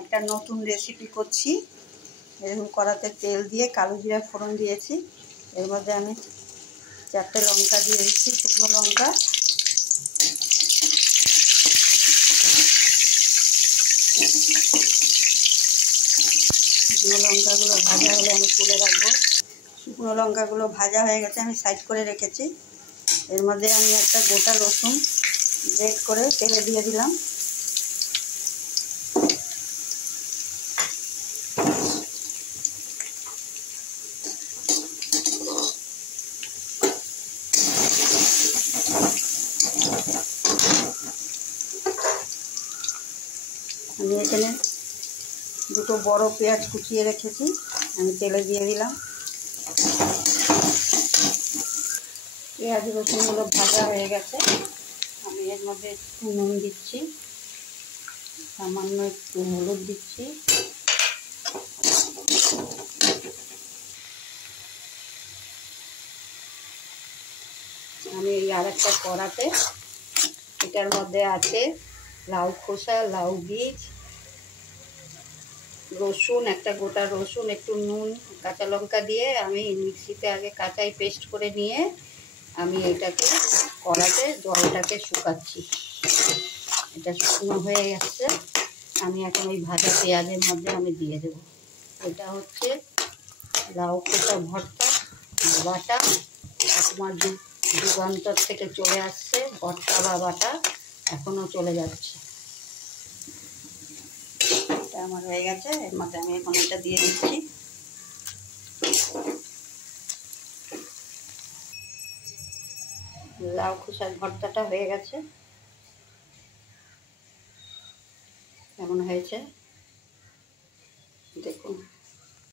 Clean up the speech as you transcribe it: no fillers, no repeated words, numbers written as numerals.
একটা নতুন রেসিপি করছি। এরকম কড়াতে তেল দিয়ে কালো জিরা ফোড়ন দিয়েছি। এর মধ্যে আমি 4টে লঙ্কা দিয়ে দিচ্ছি, শুকনো লঙ্কা। শুকনো লঙ্কাগুলো ভাজা হলে আমি তুলে রাখবো। শুকনো লঙ্কাগুলো ভাজা হয়ে গেছে, আমি সাইড করে রেখেছি। এর মধ্যে আমি একটা গোটা রসুন গ্রেট করে তেলে দিয়ে দিলাম। আমি এখানে দুটো বড় পেঁয়াজ কুচিয়ে রেখেছি, আমি তেলে দিয়ে দিলাম। পেঁয়াজ রসুনগুলো ভাজা হয়ে গেছে, আমি এর মধ্যে একটু নুন দিচ্ছি, সামান্য একটু হলুদ দিচ্ছি। আমি এই আরেকটা কড়াতে, এটার মধ্যে আছে লাউ খোসা, লাউ বীজ, রসুন, একটা গোটা রসুন, একটু নুন, কাঁচা লঙ্কা দিয়ে আমি মিক্সিতে আগে কাঁচাই পেস্ট করে নিয়ে আমি এটাকে কড়াতে জলটাকে শুকাচ্ছি। এটা শুকনো হয়ে যাচ্ছে, আমি এখন ওই ভাজা পেঁয়াজের মধ্যে আমি দিয়ে দেবো। এটা হচ্ছে লাউ খোসা ভর্তা বাটা, আমার যুগান্তর থেকে চলে আসছে ভর্তা বা বাটা, এখনও চলে যাচ্ছে। এটা আমার হয়ে গেছে, এর মধ্যে আমি এখন এটা দিয়ে দিচ্ছি। লাউ খোসার ভর্তাটা হয়ে গেছে, কেমন হয়েছে?